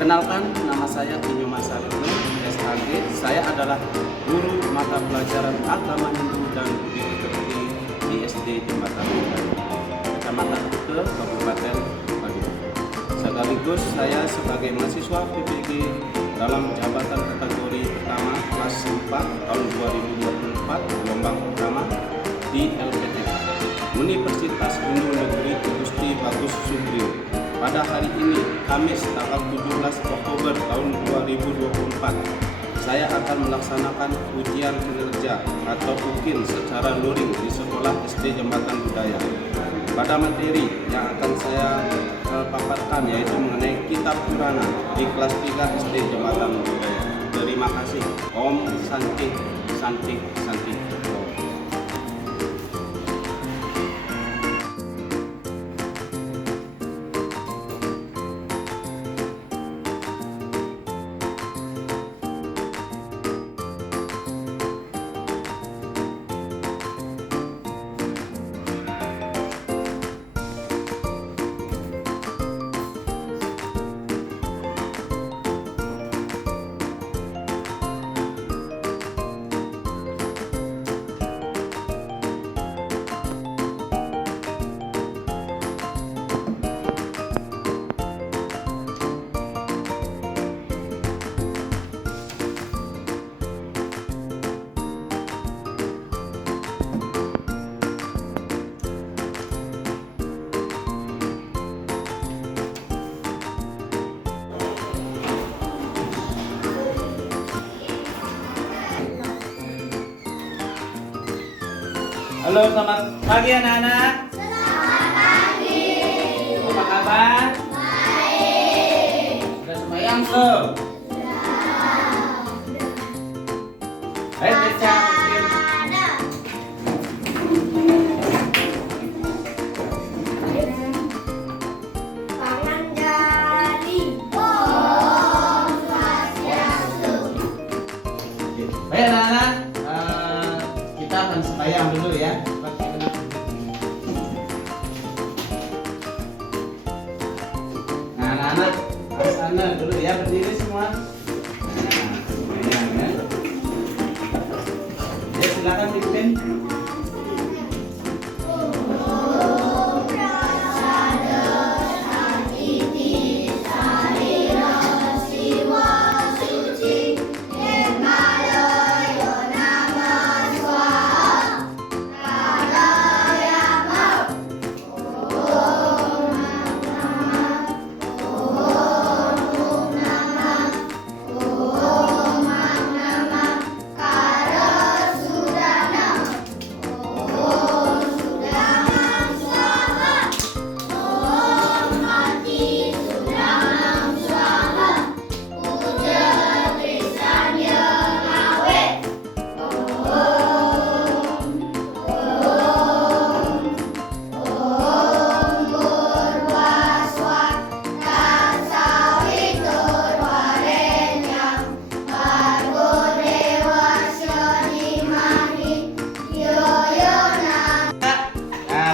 Perkenalkan, nama saya Inyo Masarino, SHG. Saya adalah guru mata pelajaran agama Hindu dan Budi Pekerti di SD Jembatan Budaya, Kecamatan Kute, Kabupaten Palu. Sekaligus saya sebagai mahasiswa PPG dalam jabatan kategori pertama kelas 4 tahun 2024 gelombang pertama di LPTK Universitas Hindu Negeri Gusti Bagus Subrio. Pada hari ini, Kamis tanggal 17 Oktober tahun 2024, saya akan melaksanakan ujian kinerja atau UKIN secara luring di sekolah SD Jembatan Budaya. Pada materi yang akan saya paparkan yaitu mengenai Kitab Purana di kelas 3 SD Jembatan Budaya. Terima kasih. Om Santi Santi Santi. Halo, selamat pagi anak-anak. Selamat pagi. Apa kabar? Baik. Sudah sembahyang belum? Sudah. Ayo baca. Baik anak-anak, kita akan sembahyang dulu ya. Nah, anak-anak ke sana dulu ya, berdiri semua. Nah, sembahyang ya. Ya, silakan pimpin.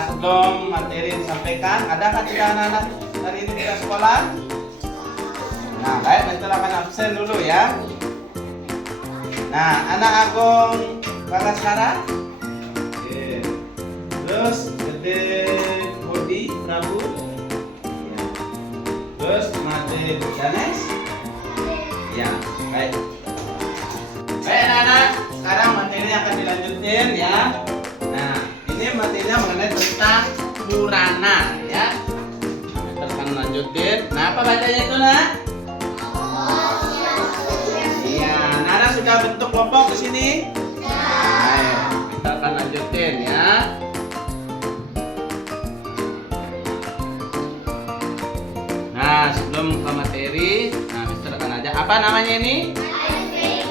Sebelum materi disampaikan, adakah tidak anak-anak hari ini tidak sekolah? Nah, baik, nanti akan absen dulu ya. Nah, anak Agung Bagasara, terus Gede Budi Prabu, terus Made Janes. Ya, baik. Baik anak-anak, sekarang materi akan dilanjutin ya. Nah, ini materinya mengenai tentang Purana ya. Kita akan lanjutin. Nah, apa bacanya itu nak? Iya, Nana sudah bentuk kelompok di sini? Baik, kita akan lanjutin ya. Nah, sebelum ke materi, nah Mister akan ajak apa namanya ini?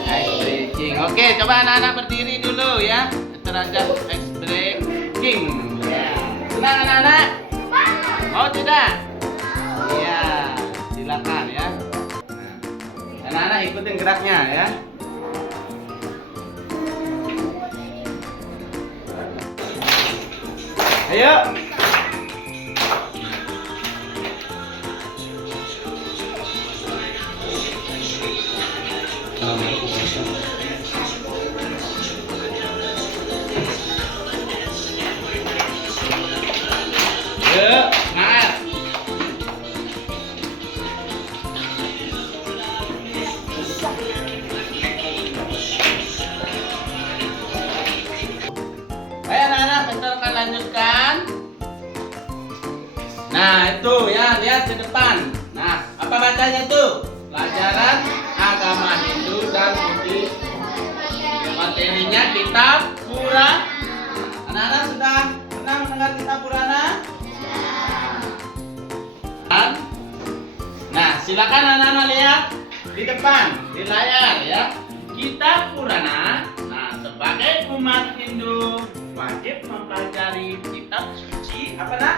Ice breaking. Oke, coba anak-anak berdiri dulu ya. Mister ajak ice breaking. Ya. Senang anak-anak? Oh tidak? Iya, silakan ya. Nah, anak-anak ikutin geraknya ya. Ayo. Nah, itu ya, lihat ke depan. Nah, apa bacanya tuh? Pelajaran agama Hindu dan Budi. Materinya kitab Purana. Anak-anak sudah pernah mendengar kitab Purana? Nah, silakan anak-anak lihat di depan, di layar ya. Kitab Purana. Nah, sebagai umat Hindu wajib mempelajari kitab suci apa nak?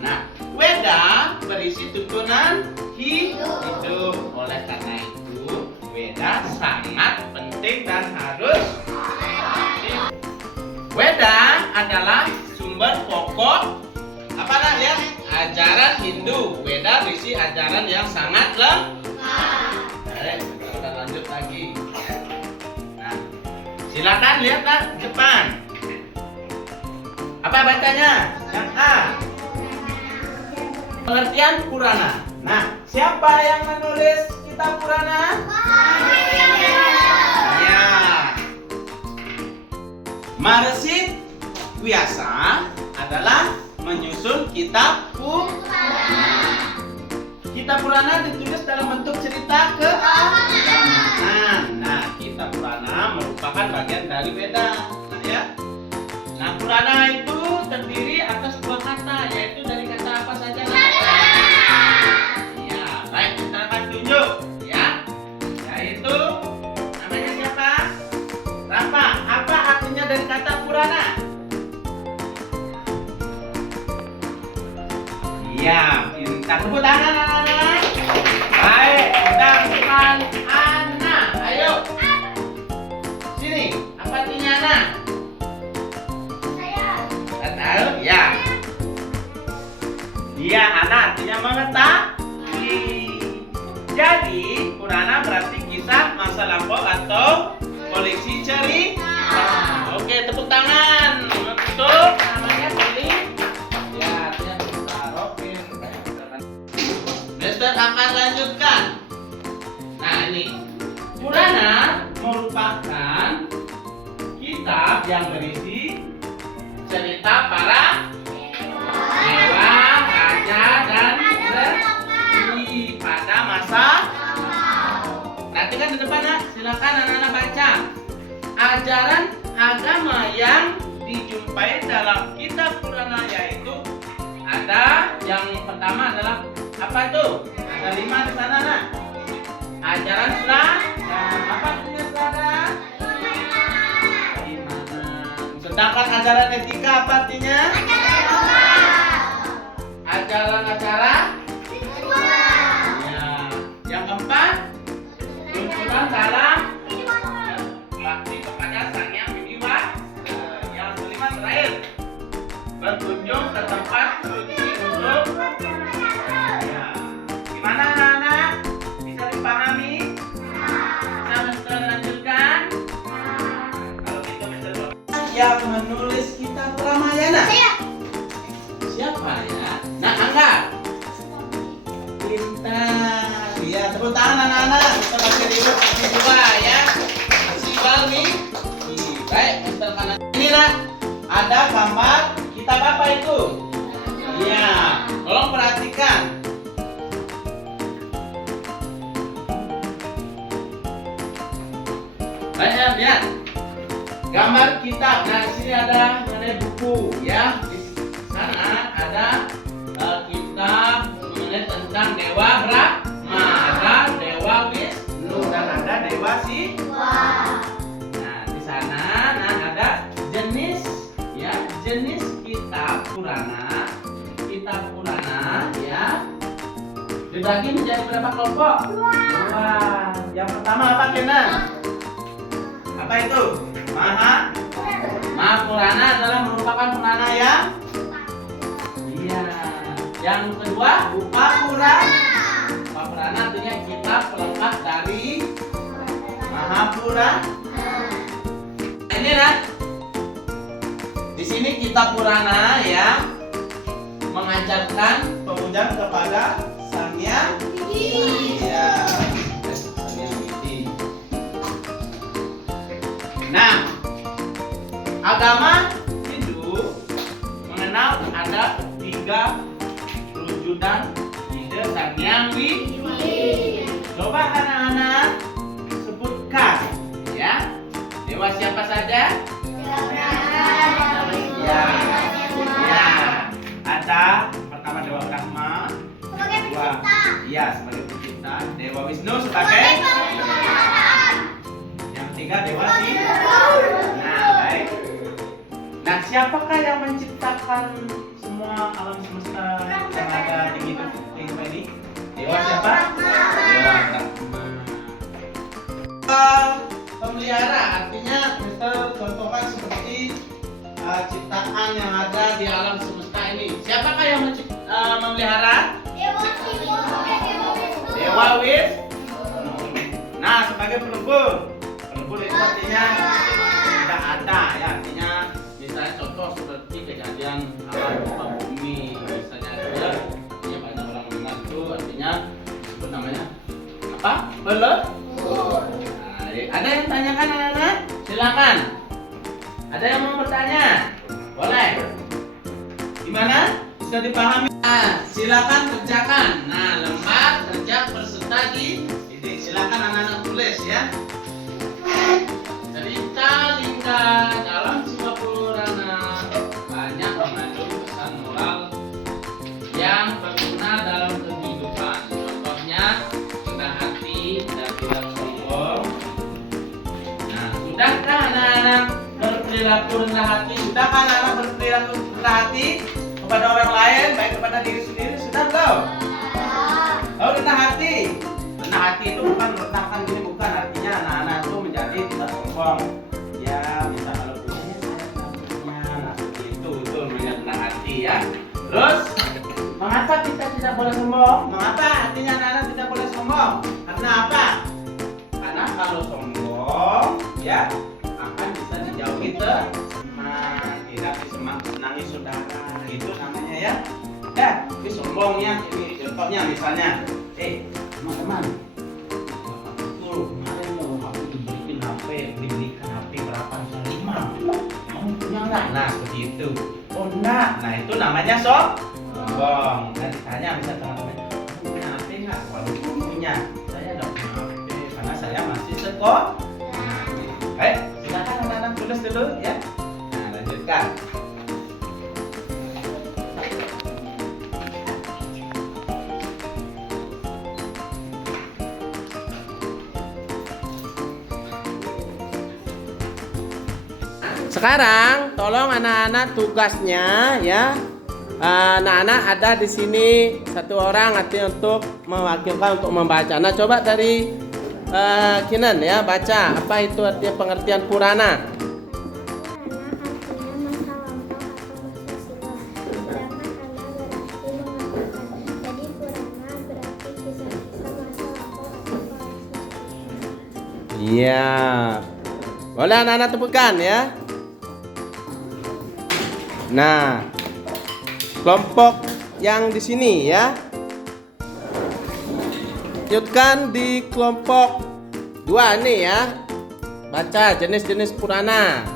Nah, Weda berisi tuntunan hidup. Oleh karena itu, Weda sangat penting dan harus. Weda adalah sumber pokok apa nak ya? Ajaran Hindu. Weda berisi ajaran yang sangat lengkap. Kita lanjut lagi. Nah, silakan lihat nak depan. Apa bacanya? Yang A. Pengertian Purana. Nah, siapa yang menulis kitab Purana? Ya. Maharishi Vyasa adalah menyusun kitab Purana. Kitab Purana ditulis dalam bentuk cerita keagamaan. Nah, kitab Purana merupakan bagian dari Weda. Nah, ya. Nah, Purana itu terdiri atas dua kata, yaitu dari kata apa saja? Ya, baik, kita akan tunjuk, ya. Yaitu namanya siapa? Rafa. Apa artinya dari kata Purana? Iya, minta tepuk tangan anak-anak. Baik, kita bukan Ana. Ayo. Sini, apa artinya Ana? Tahu? Ya. Dia anak artinya mengetahui. Jadi, Purana berarti kisah masa lampau atau koleksi cerita. Oke, tepuk tangan untuk namanya Billy. Ya, dia taruhin. Mister akan lanjutkan. Nah, ini Purana merupakan kitab yang berisi cerita para dewa, raja, dan resi pada masa. Nanti kan di depan ya, silakan anak-anak baca. Ajaran agama yang dijumpai dalam kitab Purana yaitu ada yang pertama adalah apa tuh? Ada 5 di sana nak. Ajaran selada. Apa artinya selada? Sedangkan ajaran etika apa artinya? Ajaran acara? Ya. Yang keempat, tuntunan dalam bakti kepada Sang Hyang Widi. Yang kelima terakhir, berkunjung ke tempat suci untuk. Ya. Gimana anak-anak? Bisa dipahami? Bisa Mister lanjutkan? Kalau gitu Mister yang menulis kitab Ramayana? Siapa ya? Nah, Angga. Pintar. Ya, tepuk tangan anak-anak. Kita pakai ribut juga ya. Si Balmi. Baik, Mister kanan. Ini nak, ada gambar kitab apa itu? Iya, tolong perhatikan. Baik, lihat. Gambar kitab. Nah, di sini ada mengenai buku ya. Di sana ada kitab mengenai tentang Dewa Brahma, ada Dewa Wisnu dan ada Dewa Siwa. Nah, di sana ada jenis ya, jenis kitab Purana. Kitab Purana ya dibagi menjadi berapa kelompok? Dua. Yang pertama apa Kena? Apa itu? Mahapurana adalah merupakan Purana yang iya. Yang kedua Upapurana. Upapurana artinya kitab pelengkap dari Mahapurana. Ini nah, di sini kitab Purana ya mengajarkan pemujaan kepada Sang Hyang Widi. Ya. Nah, agama Hindu mengenal ada gagah, lucu dan ide dan yang coba anak-anak sebutkan ya. Dewa siapa saja? Ya. Ya. Ada pertama Dewa Brahma. Iya, sebagai pencipta. Dewa Wisnu sebagai yang ketiga Dewa Nah, baik. Nah, siapakah yang menciptakan semua alam semesta yang ada di hidup ini? Dewa siapa? Dewa Brahma. Pemelihara artinya kita contohkan seperti ciptaan yang ada di alam semesta ini. Siapakah yang memelihara? Dewa Wisnu. Nah, sebagai pelebur itu artinya tidak ada ya, artinya misalnya contoh seperti kejadian alam gempa bumi misalnya ya, artinya banyak orang mendengar itu artinya disebut namanya apa? Pelebur. Nah, ada yang tanyakan anak-anak? Silakan. Ada yang mau bertanya? Boleh. Gimana? Bisa dipahami? Nah, silakan kerjakan. Nah, lembar kerja peserta di ini. Silakan anak-anak tulis ya. Cerita Lingga dalam sebuah purana banyak mengandung pesan moral yang berguna dalam kehidupan. Contohnya rendah hati dan tidak sombong. Nah, sudahkah anak-anak berperilaku rendah hati? Sudahkah anak-anak berperilaku rendah hati kepada orang lain, baik kepada diri sendiri? Sudah belum? Oh, rendah hati. Rendah hati itu bukan merendahkan diri, bukan, artinya anak-anak itu menjadi tidak sombong. Ya, bisa kalau punya nah itu namanya rendah hati ya. Terus, mengapa kita tidak boleh sombong? Mengapa artinya anak-anak tidak boleh sombong? Karena apa? Karena kalau sombong, ya akan bisa dijauhi teman, tidak bisa mensenangi saudara, itu namanya ya. Ya, ini sombongnya, ini contohnya misalnya, teman-teman, kemarin mau aku dibelikan HP berapa? 5. Kamu punya nggak? Nah, begitu. Oh enggak, nah itu namanya sombong. Dan ditanya bisa teman-teman, kamu punya HP nggak? Walaupun punya, saya nggak punya HP karena saya masih sekolah. Baik, silakan anak-anak tulis dulu ya. Nah, lanjutkan. Sekarang tolong anak-anak tugasnya ya. Anak-anak ada di sini satu orang artinya untuk mewakilkan untuk membaca. Nah, coba dari Kinan ya, baca apa itu artinya pengertian Purana. Iya. Boleh anak-anak tepukan ya. Nah, kelompok yang di sini ya. Lanjutkan di kelompok 2 nih ya. Baca jenis-jenis Purana.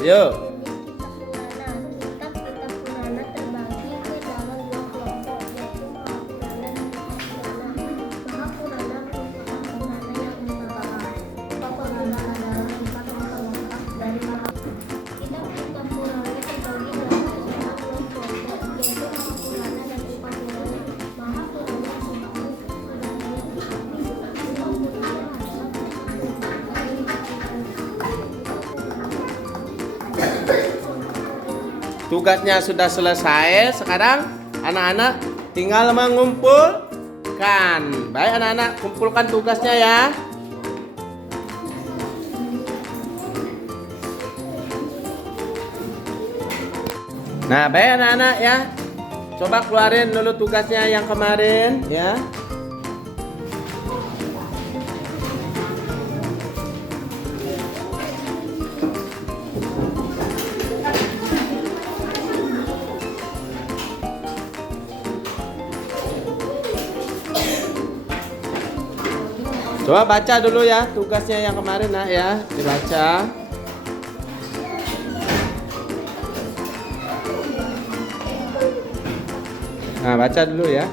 Yuk. Kitab Purana terbagi ke dalam 2 kelompok, yaitu Mahapurana dan Mahapurana. Mahapurana merupakan Purana yang utama. Pokok Purana adalah 4 lengkap dari Mahapurana. Kitab Purana terbagi dalam 5 kelompok, yaitu Mahapurana dan Upapurana. Mahapurana Tugasnya sudah selesai. Sekarang anak-anak tinggal mengumpulkan. Baik anak-anak, kumpulkan tugasnya ya. Nah, baik anak-anak ya. Coba keluarin dulu tugasnya yang kemarin ya. Coba baca dulu ya tugasnya yang kemarin nak ya, dibaca. Nah, baca dulu ya.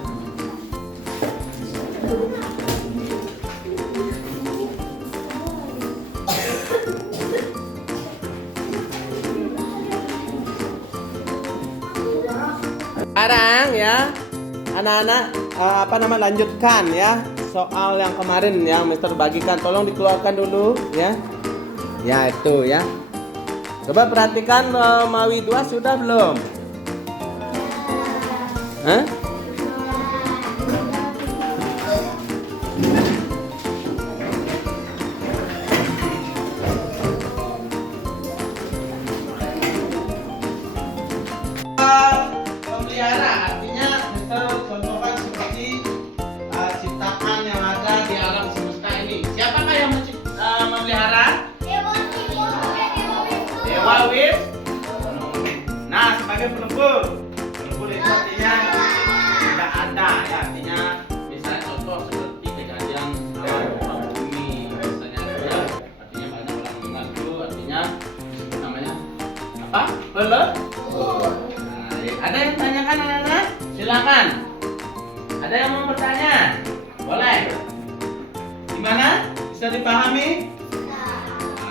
Sekarang ya, anak-anak lanjutkan ya soal yang kemarin yang Mister bagikan. Tolong dikeluarkan dulu ya. Ya itu ya. Coba perhatikan Mawi 2 sudah belum? Hah? Pemelihara artinya Mister contohkan seperti ciptaan yang ada di alam semesta ini. Siapakah yang memelihara? Dewa Wis. Nah, sebagai penebur itu artinya tidak ada ya, artinya misalnya contoh seperti kejadian alam bumi misalnya ya, artinya banyak orang mengaku artinya namanya apa? Pelebur. Nah, ada yang tanyakan anak-anak? Silakan. Ada yang mau bertanya? Boleh. Gimana? Bisa dipahami?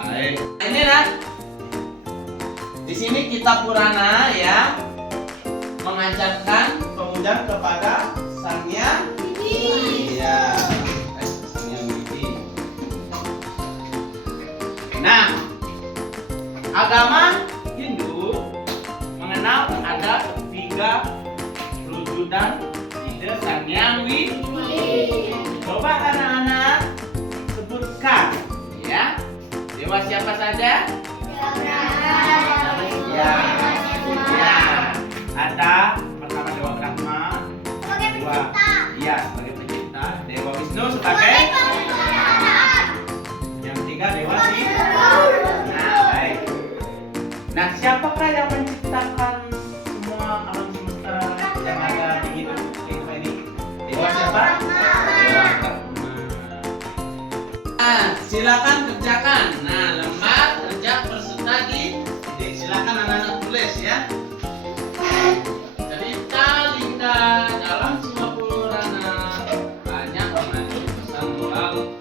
Baik. Ini lah. Di sini kitab Purana ya mengajarkan pemuja kepada Sang Hyang Widi. Iya, Sang Hyang Widi. Nah, agama Hindu mengenal ada 3 perwujudan ide Sang Hyang Widi. Coba anak-anak sebutkan ya. Dewa siapa saja? Ya, ada pertama Dewa Brahma, dua, iya sebagai pencipta, Dewa Wisnu sebagai yang ketiga Dewa Shiva. Nah, baik. Nah, siapakah yang menciptakan semua alam semesta yang ada di hidup ini? Dewa siapa? Dewa Brahma. Nah, silakan kerjakan. Nah, lembar kerja peserta silakan anak-anak tulis ya. Cerita Linda dalam semua Purana banyak mengandung pesan moral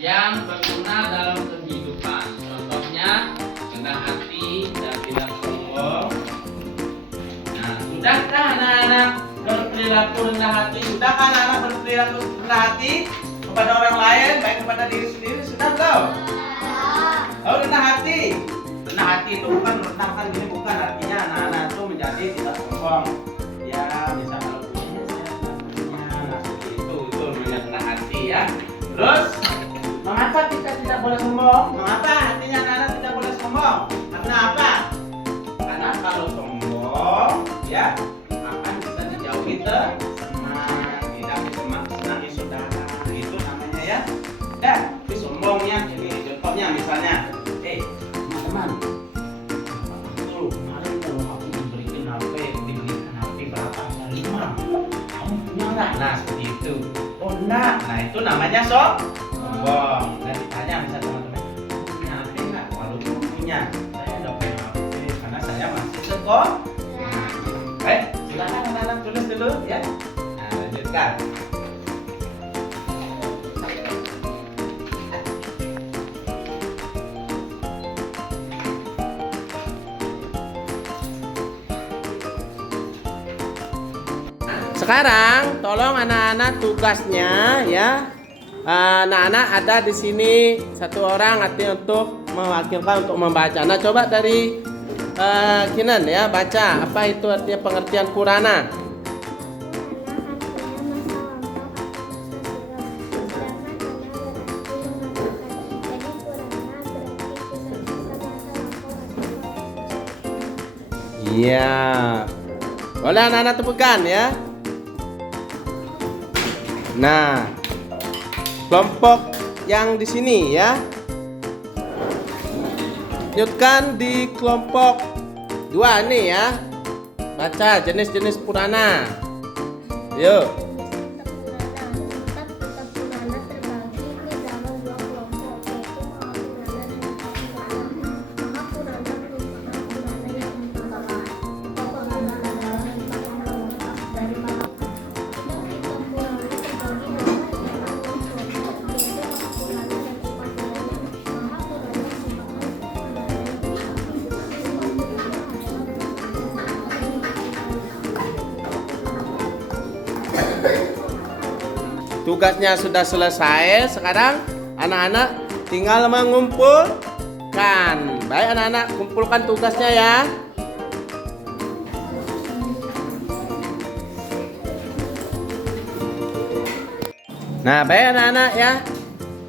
yang berguna dalam kehidupan. Contohnya rendah hati dan tidak sombong. Nah, sudahkah anak-anak berperilaku rendah hati? Sudahkah anak-anak berperilaku rendah hati kepada orang lain, baik kepada diri sendiri? Sudah belum? Oh, rendah hati. Rendah hati itu bukan merendahkan gini, bukan, artinya anak-anak itu menjadi tidak sombong ya, bisa kalau punya nah seperti itu namanya rendah hati ya. Terus mengapa kita tidak boleh sombong? Mengapa artinya anak-anak tidak boleh sombong? Karena apa? Karena kalau sombong ya akan bisa dijauhi teman, tidak disenangi saudara, itu namanya ya. Dan sombongnya ini contohnya misalnya teman-teman, tuh kemarin kalau aku diberikan HP berapa? 5. Kamu punya nggak? Nah seperti itu. Oh enggak. Nah itu namanya sombong. Dan ditanya bisa teman-teman, punya HP nggak? Walaupun punya, saya nggak punya HP karena saya masih sekolah. Baik, silakan anak-anak tulis dulu ya. Nah lanjutkan. Sekarang tolong anak-anak tugasnya ya. Anak-anak ada di sini 1 orang artinya untuk mewakilkan untuk membaca. Nah, coba dari Kinan ya, baca apa itu artinya pengertian Purana. Iya. Boleh anak-anak temukan ya. Nah, kelompok yang di sini ya. Lanjutkan di kelompok 2 nih ya. Baca jenis-jenis Purana. Yuk. Dari tugasnya sudah selesai. Sekarang anak-anak tinggal mengumpulkan. Baik anak-anak, kumpulkan tugasnya ya. Nah, baik anak-anak ya.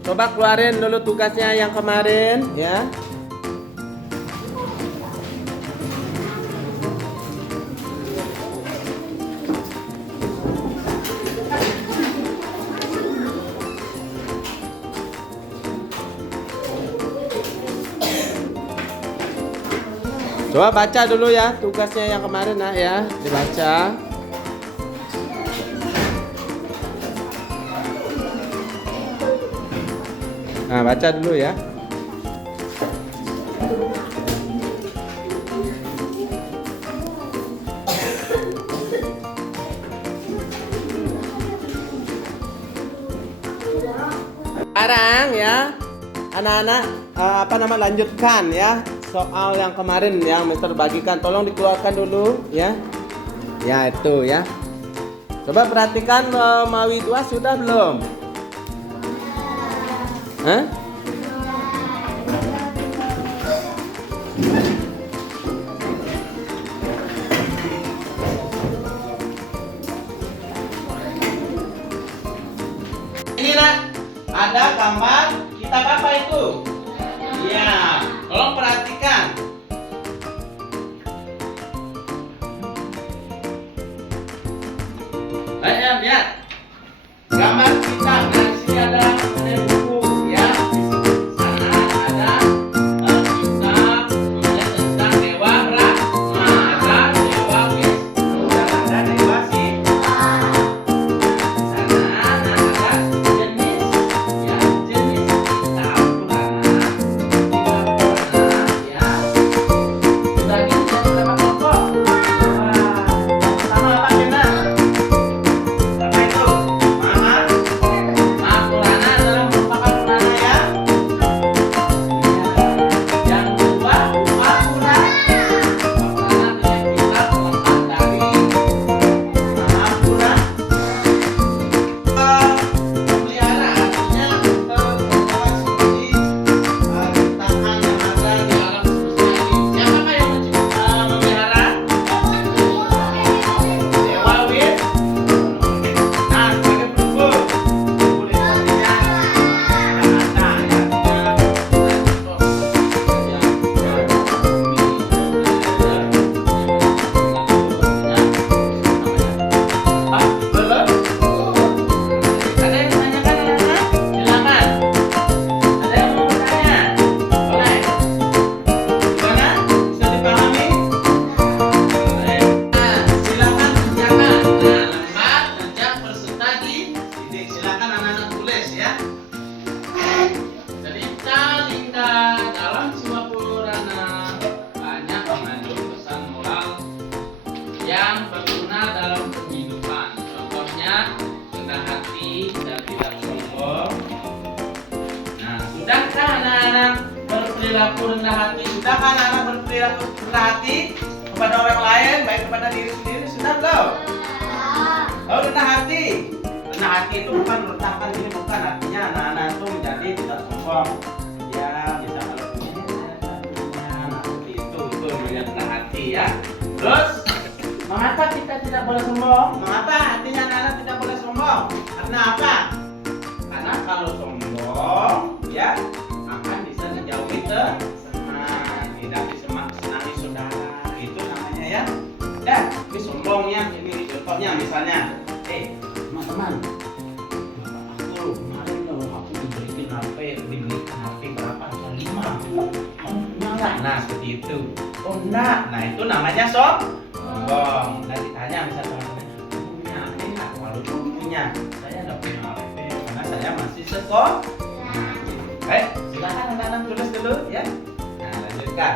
Coba keluarin dulu tugasnya yang kemarin ya. Coba baca dulu ya tugasnya yang kemarin nak ya, dibaca. Nah, baca dulu ya. Sekarang ya, anak-anak lanjutkan ya soal yang kemarin yang Mister bagikan. Tolong dikeluarkan dulu ya. Ya itu ya. Coba perhatikan Mawi 2 sudah belum? Hah? Ini nak, ada gambar kitab apa itu? Ya, tolong perhatikan. Ayo lihat. Gambar kitab. Nah, di sini ada buku ya. Di sana ada kitab kemudian tentang dewa Brahma, ada dewa Wisnu, dan ada dewa Siwa. Di sana ada jenis ya, jenis kitab Purana. Ya. Sudah gitu berapa kelompok? Sama apa Kena? Apa itu? Purana adalah merupakan Purana ya. Yang kedua Upa Purana. Purana punya kitab lengkap dari Mahapurana. Memelihara artinya membawa suci tantangan yang ada di alam semesta ini. Siapakah yang memelihara? Dewa Wisnu. Nah, sebagai pelebur, pelebur itu artinya ada ada yang menanyakan anak-anak? Silakan. Ada yang mau bertanya? Boleh. Gimana? Bisa dipahami? Boleh. Nah, silakan kerjakan. Nah, lembar kerja peserta dididik. Silakan anak-anak tulis ya. Cerita Linda dalam sebuah Purana banyak mengandung pesan moral yang berguna dalam kehidupan. Contohnya rendah hati dan tidak sombong. Nah, sudahkah anak-anak berperilaku rendah hati? Sudahkah anak-anak berperilaku rendah hati kepada orang lain, baik kepada diri sendiri? Sudah belum? Oh, rendah hati. Rendah hati itu bukan merendahkan diri, bukan. Artinya anak-anak itu menjadi tidak sombong. Ya, bisa kalau punya, nah, seperti itu melihat rendah hati ya. Terus, mengapa kita tidak boleh sombong? Mengapa artinya anak-anak tidak boleh sombong? Karena apa? Karena kalau sombong, ya akan bisa menjauhi teman, tidak bisa senangi saudara. Itu namanya ya. Dan ini sombongnya, ini contohnya misalnya, teman-teman, aku kemarin loh aku dibelikan HP berapa? 5. Kamu punya nggak? Nah seperti itu. Oh enggak. Nah itu namanya sombong. Nah ditanya misalnya teman-teman, punya HP nggak? Walaupun punya, saya nggak punya HP karena saya masih sekolah. Baik, silakan anak-anak tulis dulu ya. Nah lanjutkan.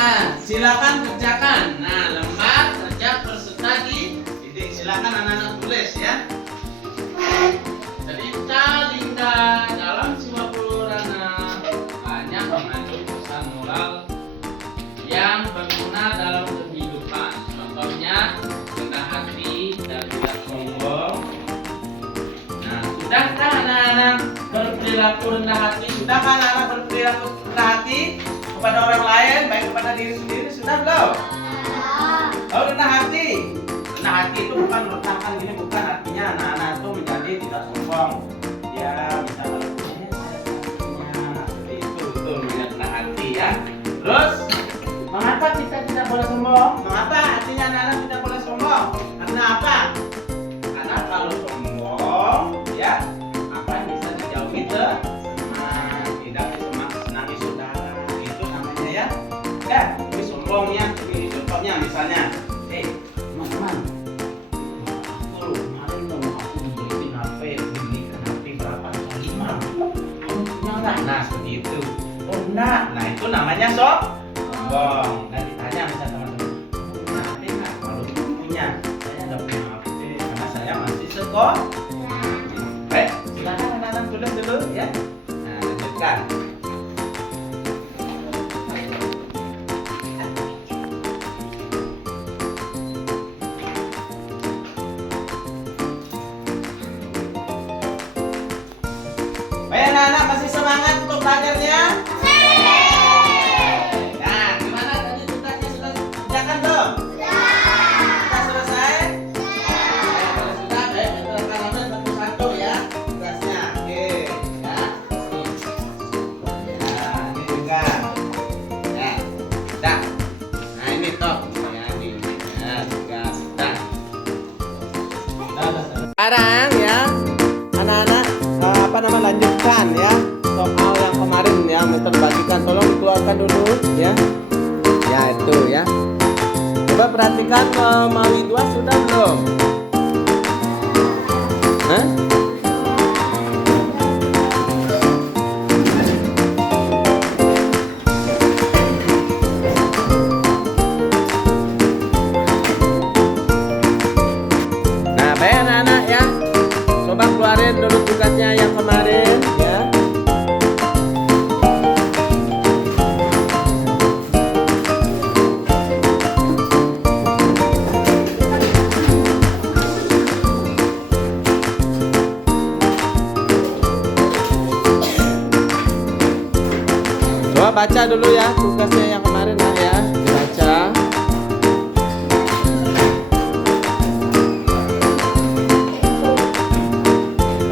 Nah, silakan kerjakan. Nah, lembar kerja peserta dididik. Silakan anak-anak tulis ya. Cerita Linda dalam sebuah berperilaku rendah hati. Sudah kan anak berperilaku rendah hati kepada orang lain, baik kepada diri sendiri? Sudah belum? Oh, rendah hati. Rendah hati itu bukan merendahkan gini, bukan. Artinya anak-anak itu menjadi tidak sombong. Ya, misalnya seperti itu rendah hati ya. Terus, mengapa kita tidak boleh sombong? Mengapa artinya anak-anak tidak boleh sombong? Karena apa? Karena kalau sombong, ya, apa yang bisa dijauhi tidak senangi saudara. Itu namanya ya. Ya, ini sombongnya. Ini contohnya misalnya, teman-teman, aku kemarin dong aku dibeliin HP, dibelikan HP berapa? 5. Nah, seperti itu. Oh enggak, nah itu namanya sombong. Nah ditanya misalnya teman-teman, punya HP nggak? Kalau punya, saya nggak punya HP karena saya masih sekolah. Baik, silakan anak-anak tulis dulu ya. Nah, lanjutkan. Baik anak-anak, masih semangat untuk belajarnya? Nah, gimana tadi tugasnya sudah kerjakan belum? Sudah selesai? Kalau sudah, kita lakukan satu-satu ya tugasnya. Oke, ya. Nah, ini juga. Ya, dah. Nah, ini top. Ya, ini. Ya, tugas. Dah. Sekarang ya, anak-anak lanjutkan ya soal yang kemarin ya Mister bagikan, tolong dikeluarkan dulu ya. Ya itu ya. Coba perhatikan Mawi 2 sudah belum? Hah? Nah, baik anak-anak ya. Coba keluarin dulu tugasnya yang kemarin ya. Coba baca dulu ya tugasnya yang kemarin ya. Dibaca.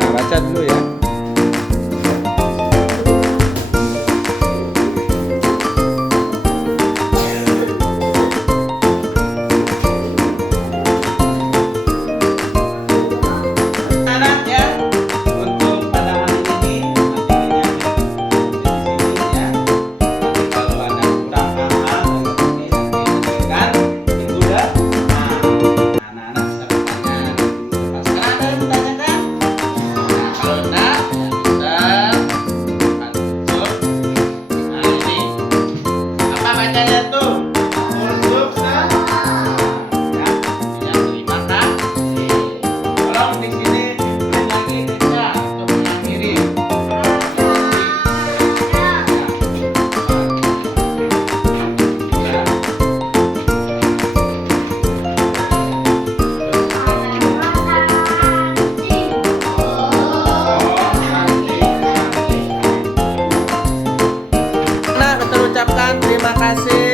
Baca dulu ya. Anak ya, untuk pada hari ini materinya di sini ya. Nanti kalau ada kurang paham kan minggu depan anak-anak bisa bertanya. Sekarang ada yang bertanya kan? Kalau enggak, ya bisa masuk. Nah ini apa bacanya tuh? Untuk ya, yang kelima kan? Tolong di sini tulis lagi kerja untuk mengakhiri. Ucapkan terima kasih